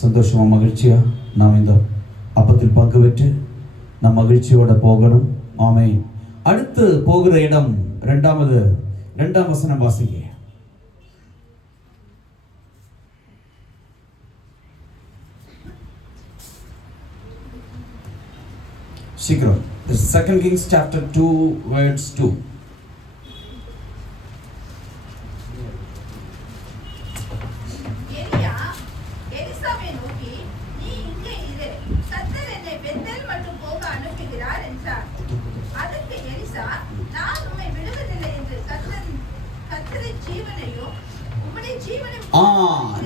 சந்தோஷமாக மகிழ்ச்சியாக நாம் இந்த அப்பத்தில் பங்கு பெற்று நம் மகிழ்ச்சியோட போகணும். ஆமென். அடுத்து போகிற இடம் இரண்டாம் வசனம் வாசிங்க. சீக்கிரம். 2 Kings chapter 2 verse 2.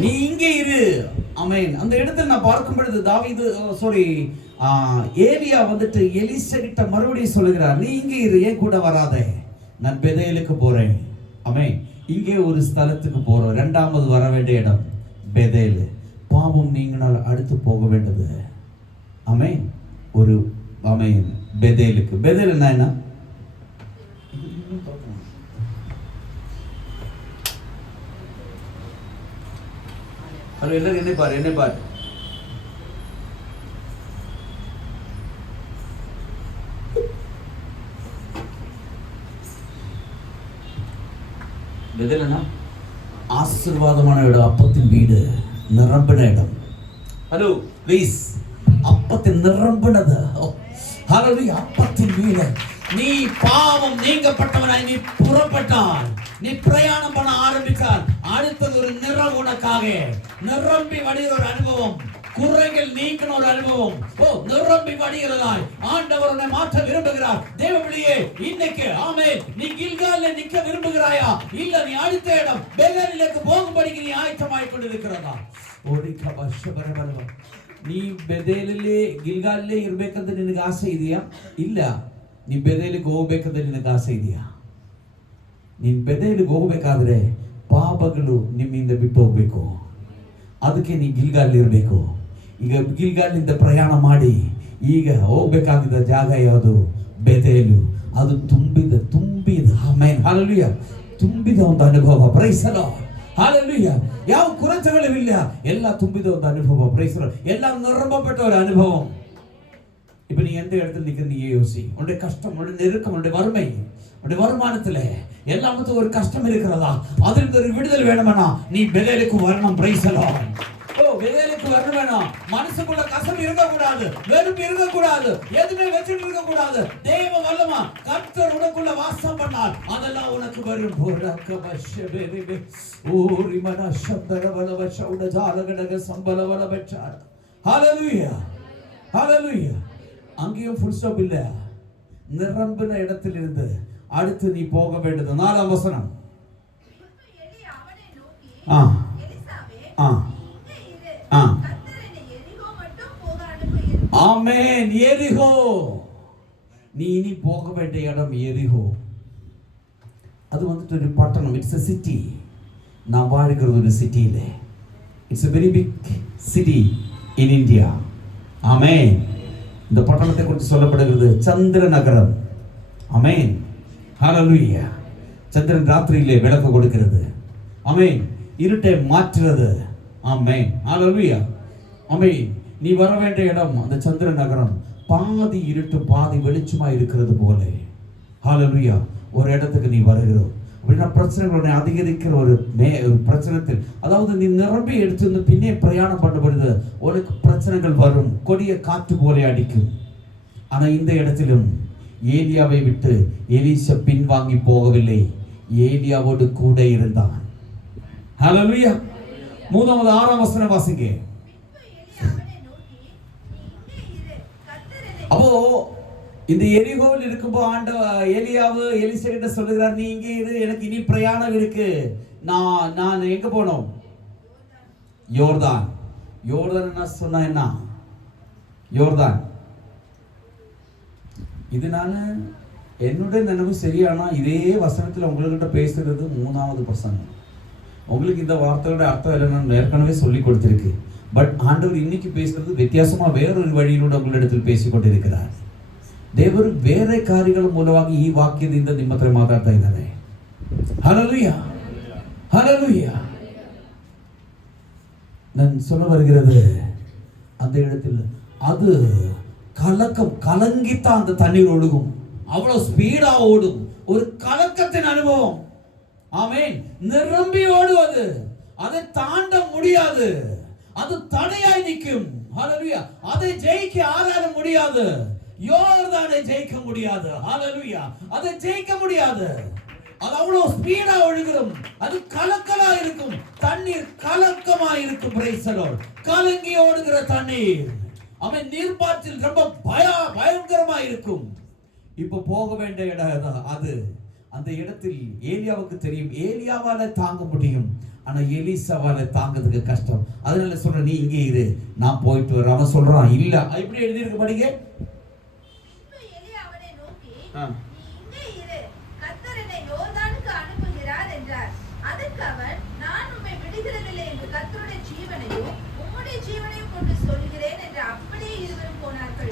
நீ இங்கே இரு. ஆமென். அந்த இடத்துல நான் பார்க்கும் பொழுது ஏலியா வந்துட்டு எலிசா கிட்ட மறுபடியும் சொல்லுகிறார், நீ இங்கே இரு, ஏன் கூட வராத, நான் பெதேலுக்கு போறேன். ஆமென். இங்கே ஒரு ஸ்தலத்துக்கு போறோம். இரண்டாவது வர வேண்டிய இடம் பெதேல். பாவம் நீங்களால் அடுத்து போக வேண்டியது. ஆமென். ஆமென். பெதேலுக்கு. பெதேல் என்ன? ஹலோ, எல்லாரும் என்ன பாரு பெதேல்னா ஆசீர்வாதமான இடம், அப்பத்தின் வீடு, நிரம்பின இடம். Hello please, அப்பத்தின் நிரம்பினது. ஹalleluya. அப்பத்தின் வீடு. நீ பாவம் நீங்கப்பட்டவனாய் நீ புறப்பட்டால், நீ பிரயாணம் பண்ண ஆரம்பித்தால், அடுத்தது ஒரு நிறம் உனக்காக நிரம்பி வடிகிற ஒரு அனுபவம், குறைகள் நீக்கின ஒரு அனுபவம். நிரம்பி வடிகிறதாய் ஆண்டவர் உன்னை மாற்ற விரும்புகிறார். தேவபிள்ளையே, இன்னைக்கு ஆமென், நீ கில்கால்ல நிக்க விரும்புகிறாயா? இல்ல நீ அடுத்த இடம் பெதேலுக்கு போகும்படிக்கு நீ ஆயத்தமாய் கொண்டிருக்கிறதா? ನೀ ಬೆದೇಲಲ್ಲಿ ಗಿಲ್ಗಾಲಲ್ಲಿ ಇರ್ಬೇಕಂತ ನಿನಗೆ ಆಸೆ ಇದೆಯಾ? ಇಲ್ಲ. ನೀ ಬೆದೇಲಿಗೆ ಹೋಗ್ಬೇಕಂತ ನಿನಗೆ ಆಸೆ ಇದೆಯಾ? ನೀನು ಬೆದೇಲಿಗೆ ಹೋಗ್ಬೇಕಾದ್ರೆ ಪಾಪಗಳು ನಿಮ್ಮಿಂದ ಬಿಟ್ಟು ಹೋಗ್ಬೇಕು. ಅದಕ್ಕೆ ನೀ ಗಿಲ್ಗಾಲ್ ಇರಬೇಕು. ಈಗ ಗಿಲ್ಗಾಲಿಂದ ಪ್ರಯಾಣ ಮಾಡಿ ಈಗ ಹೋಗ್ಬೇಕಾಗಿದ್ದ ಜಾಗ ಯಾವುದು? ಬೆದೇಲು. ಅದು ತುಂಬಿದ ಆಮೆನ್, ಹಲ್ಲೆಲೂಯಾ, ತುಂಬಿದ ಒಂದು ಅನುಭವ. ಪ್ರೈಸ್ ದಿ ಲಾರ್ಡ್, ஹalleluya. ಯಾವ ಕುರಚಗಳಿಲ್ಲ, ಎಲ್ಲ ತುಂಬಿದ ಒಂದು ಅನುಭವ. Praise the lord. ಎಲ್ಲ நிரம்பப்பட்ட ஒரு அனுபவம். இப்போ நீ எந்த இடத்துல நிக்கிற நீ யோசி. உன்னுடைய கஷ்டம், உன்னுடைய நெருக்கம், உன்னுடைய வறுமை, உன்னுடைய வருமானத்துல எல்லாத்துக்கும் ஒரு கஷ்டம் இருக்கிறதா? அதிலிருந்து ஒரு விடுதலை வேணும்னா நீ பெதேலுக்கு வரணும். Praise the Lord. பெதேலுக்கு வரணும். வேணும். மனசுக்குள்ள கசப்பு இருக்க கூடாது, வெறுப்பு இருக்க கூடாது, எதுவுமே வச்சிட்டு இருக்க கூடாது. தேவ வல்லமா கர்த்தர் உனக்குள்ள வாசம் பண்ணால் அதெல்லாம் உனக்கு வரும். போரக்கபஷபேபே ஓரிமன சந்தரவலவ சௌடஜாலகடக சம்பலவலவச்சார். ஹalleluya, ஹalleluya. அங்கேயும் ஃபுல் ஸ்டாப் இல்ல. நிரம்பின இடத்திலிருந்து அடுத்து நீ போக வேண்டியது 4ஆம் வசனம். ஆமென். எரிகோ. நீ இனி போக வேண்டிய இடம் எரிகோ. அது வந்துட்டு ஒரு பட்டணம். It's a city. நான் வாழ்கிறது ஒரு சிட்டியில. It's a very big city in India. ஆமென். இந்த பட்டணத்தை குறித்து சொல்லப்படுகிறது சந்திர நகரம். ஆமென், ஹalleluya. சந்திரன் ராத்திரியிலே விளக்கு கொடுக்கிறது. ஆமென். இருட்டை மாற்றுறது. ஆமென், ஹalleluya. ஆமென். நீ வர வேண்டிய இடம் அந்த சந்திர நகரம். பாதி இருட்டு பாதி வெளிச்சமா இருக்கிறது போல. ஹalleluya. ஒரு இடத்துக்கு நீ வருகிறோம் அப்படின்னா பிரச்சனைகளுடைய அதிகரிக்கிற ஒரு பிரச்சனத்தில், அதாவது நீ நிரம்பி எடுத்து பின்னே பிரயாணம் பண்ணப்படுது, உனக்கு பிரச்சனைகள் வரும், கொடிய காற்று போல அடிக்கும். ஆனா இந்த இடத்திலும் ஏலியாவை விட்டு எலிசா பின்வாங்கி போகவில்லை, ஏலியாவோடு கூட இருந்தான். ஹalleluya. 6ஆம் வசனம் வாசிங்க. அப்போ இந்த எரிகோவில் இருக்கும்போது ஏலியாவு எலிசா கிட்ட சொல்லுகிறார், நீ இங்கே இரு, எனக்கு இனி பிரயாணம் இருக்கு. நான் எங்க போனோம்? யோர்தான். என்ன சொன்னா என்ன? யோர்தான். இதனால என்னுடைய நினைவு சரியானா இதே வசனத்தில் உங்கள்கிட்ட பேசுறது 3வது வசனம். உங்களுக்கு இந்த வார்த்தையோட அர்த்தம் இல்லைன்னு ஏற்கனவே சொல்லி கொடுத்திருக்கு. பட் ஆண்டவர் இன்னைக்கு பேசுறது வித்தியாசமா வேறொரு வழியிலூടെ உங்களிடத்தில் பேசிக்கொண்டிருக்கிறார். ದೇವರು ಬೇರೆ ಕಾರ್ಯಗಳ ಮೂಲವಾಗಿ ಈ ವಾಕ್ಯದಿಂದ ನಿಮ್ಮ ಹತ್ರ ಮಾತಾಡ್ತಾ ಇದ್ದಾರೆ. Hallelujah, hallelujah. நான் சொல்ல வருகிறது, அந்த இடத்தில் அது கலங்கித்தான் அந்த தண்ணீர் ஒழுகும். அவ்வளவு ஸ்பீடா ஓடும். ஒரு கலக்கத்தின் அனுபவம். ஆமென். நிரம்பி ஓடுவது, அதை தாண்ட முடியாது. அது தடையாய் நிற்கும். ஹல்லேலூயா. அதை ஜெயிக்க யாரால முடியாது. யோர்தானை ஜெயிக்க முடியாது. ஹல்லேலூயா. அதை ஜெயிக்க முடியாது. அது அவ்வளவு ஸ்பீடா ஒழுகும். அது கலக்கலா இருக்கும். தண்ணீர் கலக்கமா இருக்கும். Price the Lord. கலங்கி ஓடுகிற தண்ணீர். அவன் நீர்ப்பாய்ச்சல் ரொம்ப பயங்கரமா இருக்கும். இப்ப போக வேண்டிய இடம் அது. அந்த இடத்தில் ஏலியாவுக்கு தெரியும், ஏலியாவால தாங்க முடியும், ஆனா எலிசாவால தாங்கிறதுக்கு கஷ்டம். அதனால சொல்ற, நீ இங்கே இரு, நான் போயிட்டு வர. அவன் சொல்றான், இல்ல. இப்படி எழுதி இருக்கு, படிங்க.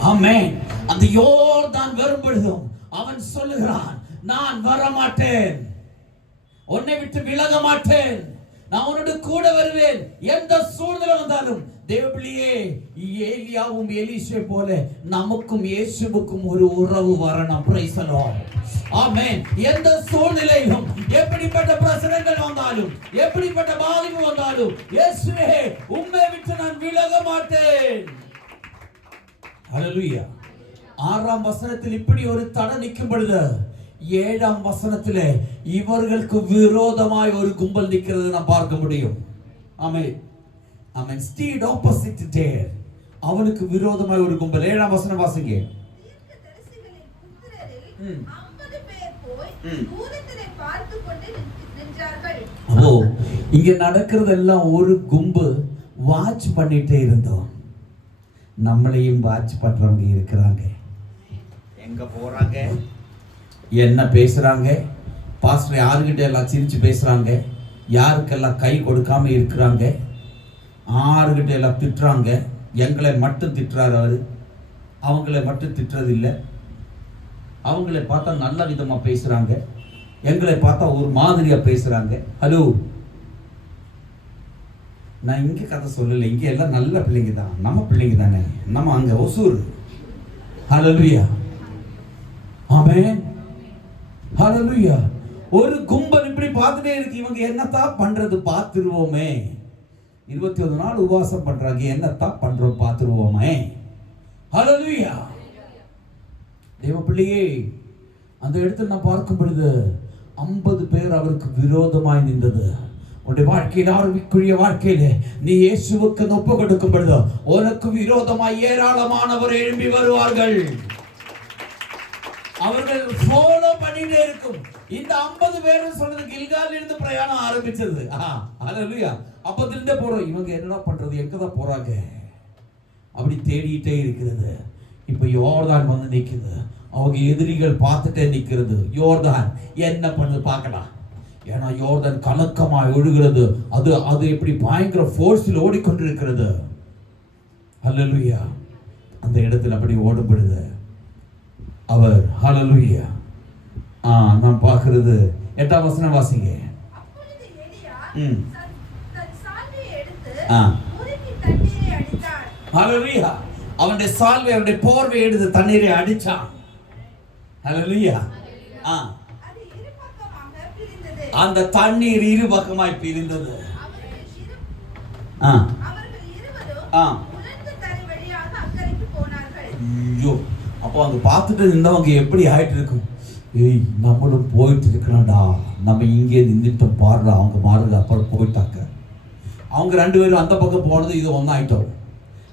ஆமென். அந்த யோர்தான் வரும் பொழுதும் அவன் சொல்லுகிறான், நான் வர மாட்டேன், உன்னை விட்டு விலக மாட்டேன், நான் உன்னோடு கூட வருவேன். எந்த சூழ்நிலை வந்தாலும் தேவபிள்ளையே, ஏலியாவும் எலிசா போல நமக்கும் இயேசுவுக்கும் ஒரு உறவு வரணும். Praise the Lord. ஆமென். எந்த சூழ்நிலையிலும், எப்படிப்பட்ட பிரச்சனைகள் வந்தாலும், எப்படிப்பட்ட பாதிப்பு வந்தாலும், இயேசுவே உம்மை விட்டு நான் விலக மாட்டேன். ஹல்லேலூயா. 6ஆம் வசனத்தில் இப்படி ஒரு தடை நிற்கும் பொழுது, 7ஆம் வசனத்திலே இவர்களுக்கு விரோதமாய் ஒரு கும்பல் நிற்கிறது நாம் பார்க்க முடியும். ஆமென். ஆமென். ஸ்டீட் ஆப்போசிட் தேர். அவனுக்கு விரோதமாய் ஒரு கும்பல். 7ஆம் வசனம் வாசிங்க. இங்க நடக்கிறதெல்லாம் ஒரு கும்பு வாட்ச் பண்ணிட்டே இருந்தோம். நம்மளையும் வாட்ச் பண்றவங்க இருக்கிறாங்க. எங்க போறாங்க, என்ன பேசுறாங்க, பாஸ்டர் யாருக்கிட்ட எல்லாம் சிரிச்சு பேசுறாங்க, யாருக்கெல்லாம் கை கொடுக்காம இருக்கிறாங்க, ஆறுகிட்ட எல்லாம் திட்டுறாங்க. எங்களை மட்டும் திட்டுறாரு அவரு, அவங்களை மட்டும் திட்டுறது இல்லை. அவங்களை பார்த்தா நல்ல விதமா பேசுறாங்க, எங்களை பார்த்தா ஒரு மாதிரியா பேசுறாங்க. ஹலோ, நான் இங்க கதை சொல்லலை, இங்க எல்லாம் நல்ல பிள்ளைங்க தான், நம்ம பிள்ளைங்க தானே, நம்ம அங்க ஒசூர். ஹல்லேலூயா. ஆமென். ஹல்லேலூயா. ஒரு கும்பல் இப்படி பார்த்துட்டே இருக்கு, இவங்க என்னத்தான் பண்றது பார்த்துருவோமே. 21 நாள் உபவாசம் பண்றாங்க, என்னத்தான் பண்றோம் பார்த்துருவோமே. ஹல்லேலூயா. தேவ பிள்ளையே, அந்த இடத்துல நான் பார்க்கும் பொழுது 50 பேர் அவருக்கு விரோதமாய் நின்றது. உன்னுடைய வாழ்க்கையில், ஆரம்பிக்குரிய வாழ்க்கையில நீ இயேசுவுக்கு ஒப்பு கொடுக்கும் பொழுது உனக்கு விரோதமாய் ஏராளமானவர் எழும்பி வருவார்கள். அவர்கள் ஃபாலோ பண்ணிட்டே இருக்கும். இந்த 50 பேரும் சொல்றது கில்கால்ல இருந்து பிரயாணம் ஆரம்பிச்சது. ஹல்லேலூயா. அப்பதிலிருந்தே போறோம், இவங்க என்னடா பண்றது, எங்கதான் போறாங்க அப்படி தேடிட்டே இருக்கிறது. இப்ப யோர்தான் வந்து நிக்குது, அவங்க எதிரிகள் பார்த்துட்டே நிக்கிறது. யோர்தான் என்ன பண்ணு பார்க்கலாம். ஏன்னா யோர்தான் கலக்கமா ஒழுகிறது. அது எப்படி பயங்கர ஃபோர்ஸில் ஓடிக்கொண்டிருக்கிறது. ஹல்லேலூயா. அந்த இடத்துல அப்படி ஓடும் பொழுது அவர், ஹல்லேலூயா, நான் பார்க்கிறது 8ஆம் வசனம் வாசிங்க. ஹல்லேலூயா. அவனுடைய சால்வை, அவனுடைய போர்வை எடுத்து தண்ணீரை அடிச்சான். ஹல்லேலூயா. அந்த தண்ணீர் இரு பக்கமாய் பிரிந்தது. அப்போ அங்க பார்த்துட்டு இருந்தவங்க எப்படி ஆயிட்டு இருக்கும், ஏய் நம்மளும் போயிட்டு இருக்கலாம்டா, நம்ம இங்கே நின்றுட்டோம் பாருடா, அவங்க மாறுங்க அப்புறம் போயிட்டாங்க. அவங்க 2 பேரும் அந்த பக்கம் போனது, இது ஒன்னாயிட்டோம்.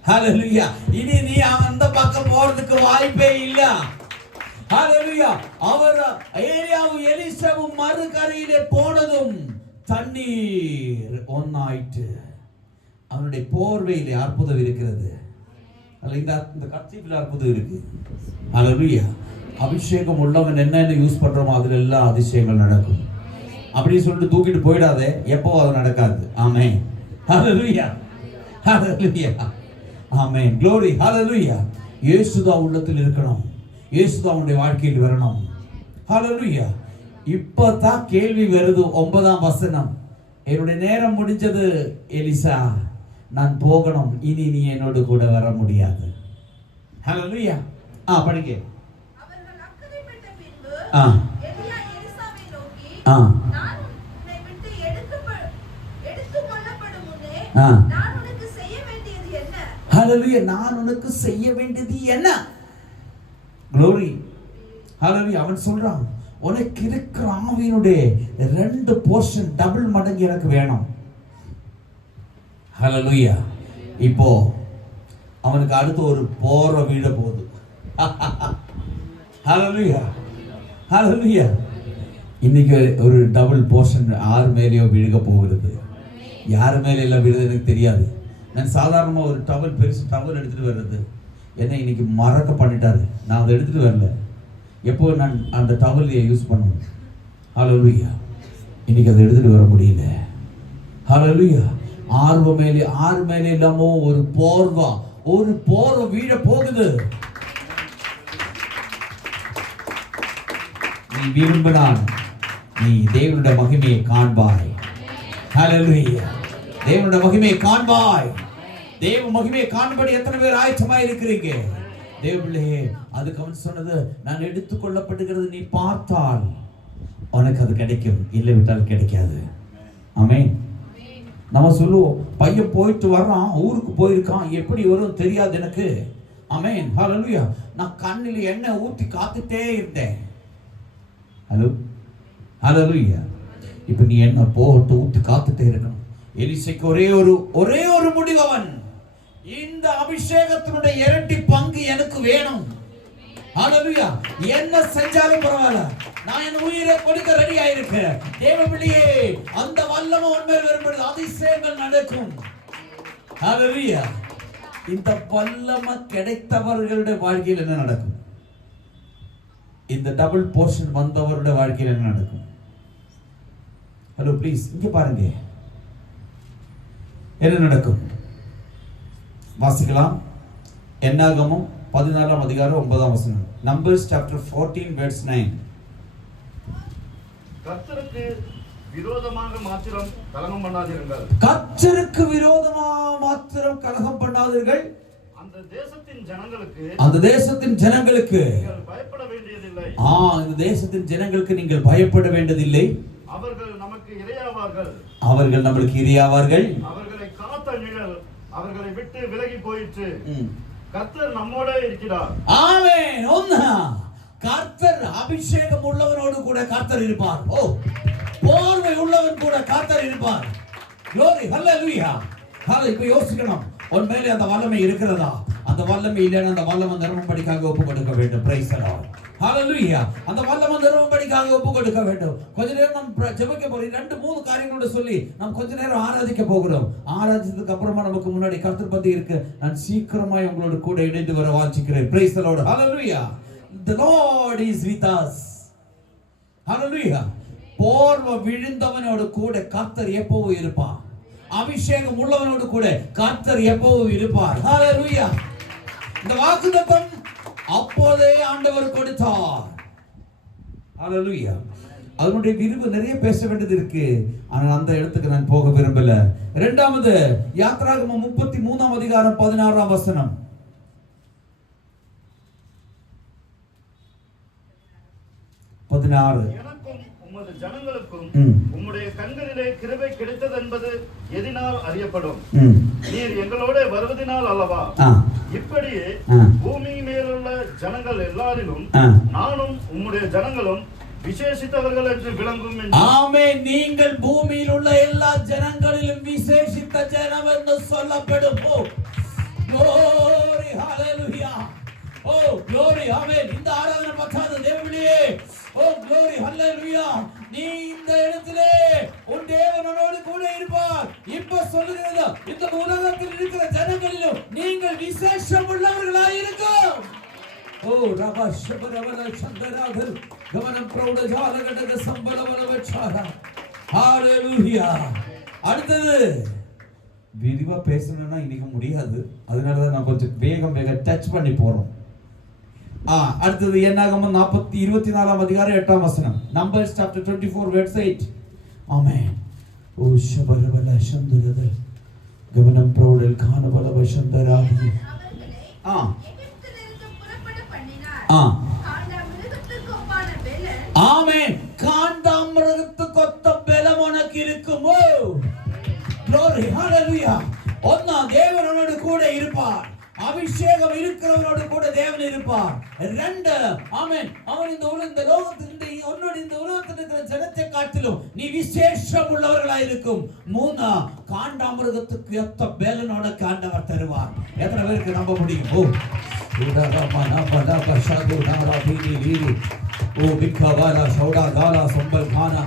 ஹல்லேலூயா. இனி நீ அந்த பக்கம் போறதுக்கு வாய்ப்பே இல்ல. ஹல்லேலூயா. அவர் ஏலியாவும் எலிசாவும் மறுகரையிலே போனதும் தண்ணீர் ஒன்னாயிட்டு. அவனுடைய போர்வையிலே அற்புதம் இருக்கிறது. இந்த கர்ச்சீஃபில் அற்புதம் இருக்கு. ஹல்லேலூயா. அபிஷேகம் உள்ளவன் என்னென்ன யூஸ் பண்றோமோ அதுல எல்லாம் அதிசயங்கள் நடக்கும். அப்படின்னு சொல்லிட்டு தூக்கிட்டு போயிடாதே, எப்போ அது நடக்காது. ஆமென். ஹல்லேலூயா. ஹல்லேலூயா. ஆமென். glory. ஹல்லேலூயா. இயேசுதான் உள்ளத்தில் இருக்கணும், இயேசுதான் உன்னுடைய வாழ்க்கையில் வரணும். ஹல்லேலூயா. இப்பதான் கேள்வி வருது. 9ஆம் வசனம். என்னுடைய நேரம் முடிஞ்சது எலிசா, நான் போகணும், இனி நீ என்னோடு கூட வர முடியாது. ஹல்லேலூயா. படிங்க. அவர்கள் அக்கறைப்பட்ட பின்பு எலியா எலிசாவை நோக்கி, நான் உன்னை விட்டு எடுத்துக்கொள்ளப்படும் முன்னே நான் உனக்கு செய்ய வேண்டியது என்ன? ஹல்லேலூயா. நான் உனக்கு செய்ய வேண்டியது என்ன? glory. ஹல்லேலூயா. அவன் சொல்றான், உனக்கு இருக்கிற ஆவியினுடைய 2 போர்ஷன் டபுள் மடங்கு எனக்கு வேணும். ஹல்லேலூயா. இப்போ அவனுக்கு அடுத்து ஒரு போற வீட போகுது. ஹல்லேலூயா. ஹல்லேலூயா. இன்னைக்கு ஒரு டபுள் போர்ஷன் யார் மேலேயோ விழுக போகிறது. யார் மேலே எல்லாம் விழுது எனக்கு தெரியாது. நான் சாதாரணமாக ஒரு டவல், பெருசு டவல் எடுத்துகிட்டு வர்றது என்ன இன்னைக்கு மறக்க பண்ணிட்டாரு. நான் அதை எடுத்துகிட்டு வரல. எப்போ நான் அந்த டவல் யூஸ் பண்ணுவேன். ஹல்லேலூயா. இன்னைக்கு அதை எடுத்துகிட்டு வர முடியல. ஹல்லேலூயா. ஆறு மேலே இல்லாமோ ஒரு போர்வை வீழ போகுது. நீ விரும்பினால் நீ தேவனுடைய மகிமையை காண்பாய். ஹல்லேலூயா. தேவனுடைய மகிமையை காண்பாய். தேவ மகிமையை காண்படி எத்தனை பேர் ஆயத்தமாய் இருக்கிறீங்க? தேவ பிள்ளையே, அதுக்கு அவன் சொன்னது, நான் எடுத்துக்கொள்ளப்படுகிறது நீ பார்த்தால் உனக்கு அது கிடைக்கும், இல்லை விட்டால் கிடைக்காது. ஆமென். நம்ம சொல்லுவோம், பையன் போயிட்டு வர்றான், ஊருக்கு போயிருக்கான், எப்படி வரும் தெரியாது எனக்கு. ஆமென். ஹல்லேலூயா. நான் கண்ணில் எண்ணெய் ஊற்றி காத்துட்டே இருந்தேன். ஹலோ. ஹல்லேலூயா. இப்போ நீ என்ன போட்டு ஊற்றி காத்துட்டே இருக்கணும். எலிசைக்கு ஒரே ஒரு முடிவு. அவன், இந்த அபிஷேகத்தினுடைய இரட்டி பங்கு எனக்கு வேணும். ஹல்லேலூயா. என்ன செஞ்சாலும் பரவாயில்ல, நான் என் உயிரை கொடுக்க ரெடி ஆயிருக்கேன். தேவ பிள்ளையே, அந்த வல்லமை உண்மையில் வரும்பொழுது அதிசயங்கள் நடக்கும். ஹல்லேலூயா. இந்த வல்லமை கிடைத்தவர்களுடைய வாழ்க்கையில் என்ன நடக்கும்? இந்த டபுள் போர்ஷன் வந்தவருடைய வாழ்க்கையில் என்ன நடக்கும்? ஹலோ ப்ளீஸ், இங்க பாருங்க என்ன நடக்கும். வாசிக்கலாம். என்னாகமம் 14 அதிகாரம் 9 நம்பர்ஸ் சாப்டர் 14 verse 9. கர்த்தருக்கு விரோதமாக மாத்திரம் கலகம் பண்ணாதீர்கள். கர்த்தருக்கு விரோதமாக மாத்திரம் கலகம் பண்ணாதீர்கள். அந்த தேசத்தின் ஜனங்களுக்கு நீங்கள் பயப்பட வேண்டியதில்லை. இந்த தேசத்தின் ஜனங்களுக்கு நீங்கள் பயப்பட வேண்டியதில்லை. அவர்கள் நமக்கு இரையாவார்கள். அவர்கள் நம்மளுக்கு இரையாவார்கள். அவர்களை காத்த நிழல் அவர்களை விட்டு விலகி போயிற்று. கர்த்தர் நம்மோட இருக்கிறார். ஆமென். கர்த்தர் அபிஷேகம் உள்ளவனோடு கூட கர்த்தர் இருப்பார். போர்வை உள்ளவன் கூட கர்த்தர் இருப்பார். glory. ஹல்லேலூயா. இப்போ யோசிக்கணும், உன் மேலே அந்த வல்லமை இருக்கிறதா? அந்த வல்லமை இல்லைன்னா அந்த வல்லமை தர்மப்படிக்காக ஒப்பு கொடுக்க வேண்டும். Praise the Lord. ஹல்லேலூயா. அந்த வல்லமை தர்மப்படிக்காக ஒப்பு கொடுக்க வேண்டும். கொஞ்ச நேரம் நம்ம ஜெபிக்க போறோம். 2-3 காரியங்களோட சொல்லி நம்ம கொஞ்ச நேரம் ஆராதிக்க போகிறோம். ஆராதிச்சதுக்கு அப்புறமா நமக்கு முன்னாடி கர்த்தர் பத்தி இருக்கு. நான் சீக்கிரமாய் உங்களோட கூட இணைந்து வர வாஞ்சிக்கிறேன். Praise the Lord. Hallelujah. The Lord is with us. Hallelujah. போர்வை விழுந்தவனோடு கூட கர்த்தர் எப்பவும் இருப்பார். அபிஷேகம் உள்ளவனோடு கூட கர்த்தர் எப்பவும் இருப்பார். ஹalleluya. இந்த வாக்குத்தத்தம் அப்போதே ஆண்டவர் கொடுத்தார். ஹalleluya. அதனுடைய விரிவு நிறைய பேச வேண்டியது இருக்கு. ஆனால் அந்த இடத்துக்கு நான் போக விரும்பல. இரண்டாவது யாத்ராகமம் 33 அதிகாரம் 16 வசனம். எனக்கும் உமது ஜனங்களுக்கும் உம்முடைய கண்களிலே கிருபை கிடைத்தது என்பது எதினால் அறியப்படும். நீர் எங்களோட வருவதினால் அல்லவா. இப்படியே பூமி மேலுள்ள ஜனங்கள் எல்லாரிலும் நானும் உம்முடைய ஜனங்களும் விசேஷித்தவர்கள் என்று விளங்கும். ஆமென். நீங்கள் பூமியில் உள்ள எல்லா ஜனங்களிலும் விசேஷித்த ஜனம் என்று சொல்லப்படும். glory hallelujah. glory ஆமென். இந்த ஆராதனை பத்தாது தேவனே. glory hallelujah. நீ இந்த இடத்திலே உன் தேவனோடு கூட இருப்பார். இப்ப சொல்லுகிறது, இந்த உலகத்தில் இருக்கிற ஜனங்களிலும் நீங்கள் விசேஷம் உள்ளவர்களாய் இருக்கும். ரபா ஷபரவல சந்தராதல் கவனம் பிரௌட ஜாலகடக சம்பலவல வச்சாரா. ஹalleluya. அடுத்தது விரிவா பேசணும்னா இன்னைக்கு முடியாது. அதனால தான் நான் கொஞ்சம் வேகம் டச் பண்ணி போறோம். அடுத்தது என்னாகமம் 24 அதிகாரம் 8 வசனம். Numbers chapter 24 verse 8. ஆமென். ஷபரவல சந்தராதல் கவனம் ப்ரோடல் காணபல வசந்தராகி அவர்களை ஆ எகிப்திலிருந்து புறப்பட பண்ணினார். ஆ காண்டாமிருகத்துக்கு ஒப்பான பெலன் ஆமென். காண்டாமிருகத்துக்கு ஒத்த பலம் உனக்கு இருக்குமோ? Glory, hallelujah. ஒன்னா தேவனோடு கூட இருப்பார். அபிஷேகம் இருக்கிறவரோடு கூட தேவன் இருப்பார். ரெண்டு, ஆமென், அவன் இந்த லோகத்தில் உன்னோட இந்த உலகத்தில் இருக்கிற ஜனத்தை காட்டிலும் நீ விசேஷம் உள்ளவர்களா இருக்கும். மூணா, காண்டாமிருகத்துக்கு எத்த பேலனோட ஆண்டவர் தருவார். எத்தனை பேருக்கு நம்ப முடியும்? ஓ விக்கவாரா சௌடா காலா சொம்பல் கானா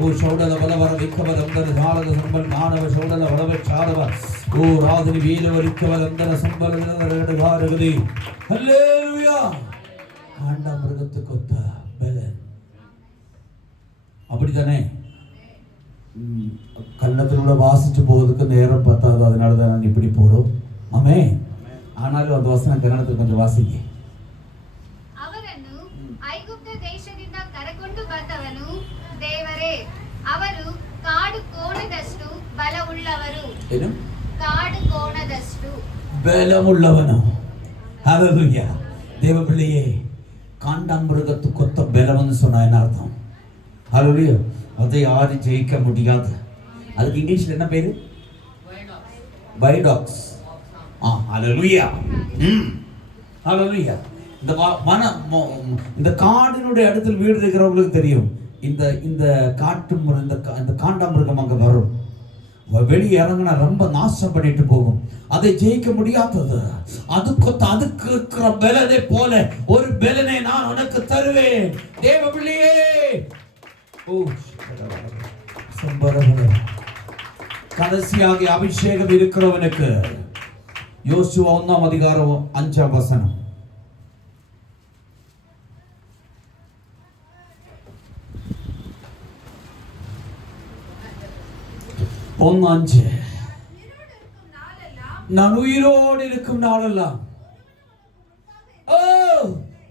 ஓ சௌடல வலவர விக்கவர அந்தர ஜாலத சொம்பல் கானவ சௌடல வலவ சாரவ ஓ ராதினி வீலவரிக்கவர அந்தர சொம்பல் காரகதி. ஹல்லேலூயா. காண்டாமிருகத்துக்கு ஒத்த பலன். அப்படித்தானே? கன்னத்திலூட வாசிச்சு போவதுக்கு நேரம் பத்தாது, அதனால தான் நான் இப்படி போறோம். ஆமே. ஆனாலும் அந்த வசனம் கன்னடத்தில் கொஞ்சம் வாசிங்க. ಅವರನ್ನು ಐಗುಪ್ತ ದೇಶದಿಂದ ಕರೆಕೊಂಡು ಬಂದವನು ದೇವರೇ. ಅವರು ಕಾಡು ಕೋಣದಷ್ಟು ಬಲವುಳ್ಳವರು. ಏನು? ಕಾಡು ಕೋಣದಷ್ಟು ಬಲವುಳ್ಳವನು. ஹல்லேலூயா. தேவ பிள்ளையே, காண்டாமிருகத்துக்கு ஒத்த பலம்னு சொன்னா என்ன அர்த்தம்? ஹல்லேலூயா. அதை யாரும் ஜெயிக்க முடியாது. அதுக்கு இங்கிலீஷ்ல என்ன பேரு? பைடாக்ஸ். ஹல்லேலூயா. ஹல்லேலூயா. இந்த காடினுடைய இடத்தில் வீடு இருக்கிறவங்களுக்கு தெரியும். இந்த காட்டு இந்த காண்டாமிருகம் அங்க வரும். வெளியே இறங்கினா ரொம்ப நாசம் பண்ணிட்டு போகும். அதை ஜெயிக்க முடியாதது. அதுக்கு இருக்கிற பலனை போல ஒரு பலனை நான் உனக்கு தருவேன். தேவ பிள்ளையே, கடைசியாக அபிஷேகம் இருக்கிறவனுக்கு யோசுவா 1 அதிகாரம் 5 வசனம். 1:5. நான் உயிரோடு இருக்கும் நாளெல்லாம். ஓ,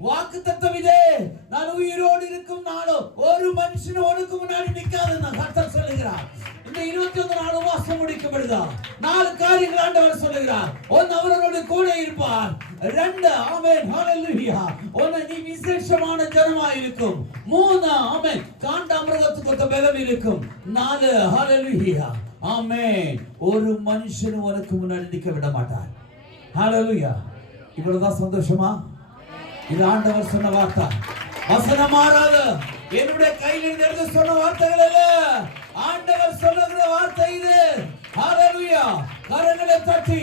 வாக்குத்தத்தம் இதே. நான் உயிரோடு இருக்கும் நாளோ ஒரு மனுஷன் உனக்கு முன்னாடி நிக்காதுன்னு கர்த்தர் சொல்லுகிறார். இந்த 21 நாள் உபவாசம் முடிக்கப்படுதா? 4 காரியங்கள் ஆண்டவர் சொல்லுகிறார். ஒன்னு, அவரோடு கூட இருப்பார். 2, ஆமென், ஹல்லேலூயா, ஒன்னு, நீ விசேஷமான ஜனமா இருக்கும். 3, ஆமென், காண்டாமிருகத்துக்கு ஒத்த பலம் இருக்கும். 4, ஹல்லேலூயா, ஆமென், ஒரு மனுஷன் உனக்கு முன்னாடி நிக்க விட மாட்டார். ஹல்லேலூயா. இவ்வளவுதான் சந்தோஷமா? இது ஆண்டவர் சொன்ன வார்த்தை. வசனம் மாறாது. என்னுடைய கையில் இருந்து சொன்ன வார்த்தைகள் அல்ல. ஆண்டவர் சொல்லுகிற வார்த்தை இது. ஹல்லேலூயா. கரங்களை தட்டி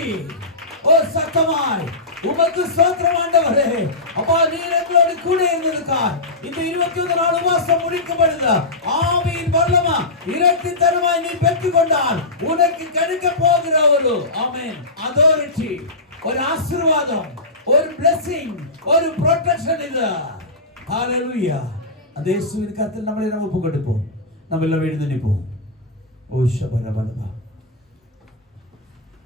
ஓ சத்தமாய் உமக்கு ஸ்தோத்திரம் ஆண்டவரே. அப்பா, நீர் எங்களோடு கூட இருந்திருக்கார். இந்த 21 நாள் உபவாசம் முடிக்கப்படுது. ஆவியின் வல்லமா இரட்டி தரமாய் நீ பெற்றுக் கொண்டால் உனக்கு கிடைக்க போகிற ஒரு ஆமென் அதாரிட்டி, ஒரு ஆசீர்வாதம், ஒரு blessing, ஒரு ப்ரொடெக்ஷன் இது. ஹல்லேலூயா. அந்த இயேசுவின் கரத்தில் நம்மளை ஒப்பு கொடுப்போம். நம்ம எல்லாம் எழுந்து நிற்போம். ஓ ஷபரபலபா.